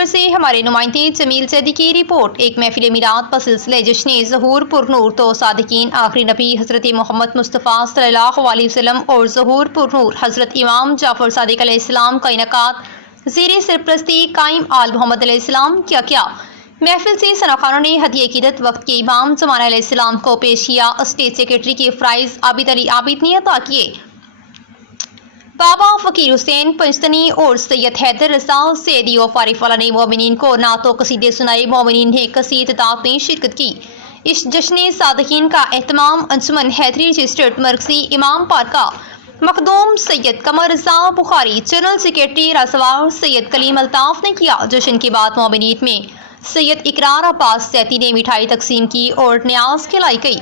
नगर से हमारे नुमाइंदे जमील जैदी की रिपोर्ट। एक महफिल मिलाद पर सिलसिले जश्न ज़हूर पुरनूर तो सादिकीन आखिरी नबी हज़रत मोहम्मद मुस्तफ़ा सल्लल्लाहु अलैहि वसल्लम और ज़हूर पुरनूर हज़रत इमाम जाफ़र सादिक अलैहिस्सलाम का इनकाद ज़ेरे सरपरस्ती कायम आल मोहम्मद अलैहिस्सलाम किया। महफिल से सनाखानों ने हदिया क़ीदत वक्त के इमाम ज़मान अलैहिस्सलाम को पेश किया। स्टेट सेक्रेटरी के फ़राइज़ आबिद अली आबिद ने अता किए। बाबा फ़कीर हुसैन पंचतनी और सैयद हैदर रज़ा सैदी और फारिफ वाला ने मोमिनीन को नातो कसीदे सुनाए। मोमिनीन ने कसीद तादाद में शिरकत की। इस जश्न सादकीन का एहतमाम अंजुमन हैदरी रजिस्टर्ड मरकज़ी इमाम पारका मखदूम सैयद कमर रज़ा बुखारी, जनरल सेक्रेटरी रासवार सैयद कलीम अल्ताफ़ ने किया। जश्न के बाद मोमिनीन में सैयद इकरार अब्बास सैती ने मिठाई तकसीम की और न्याज खिलाई गई।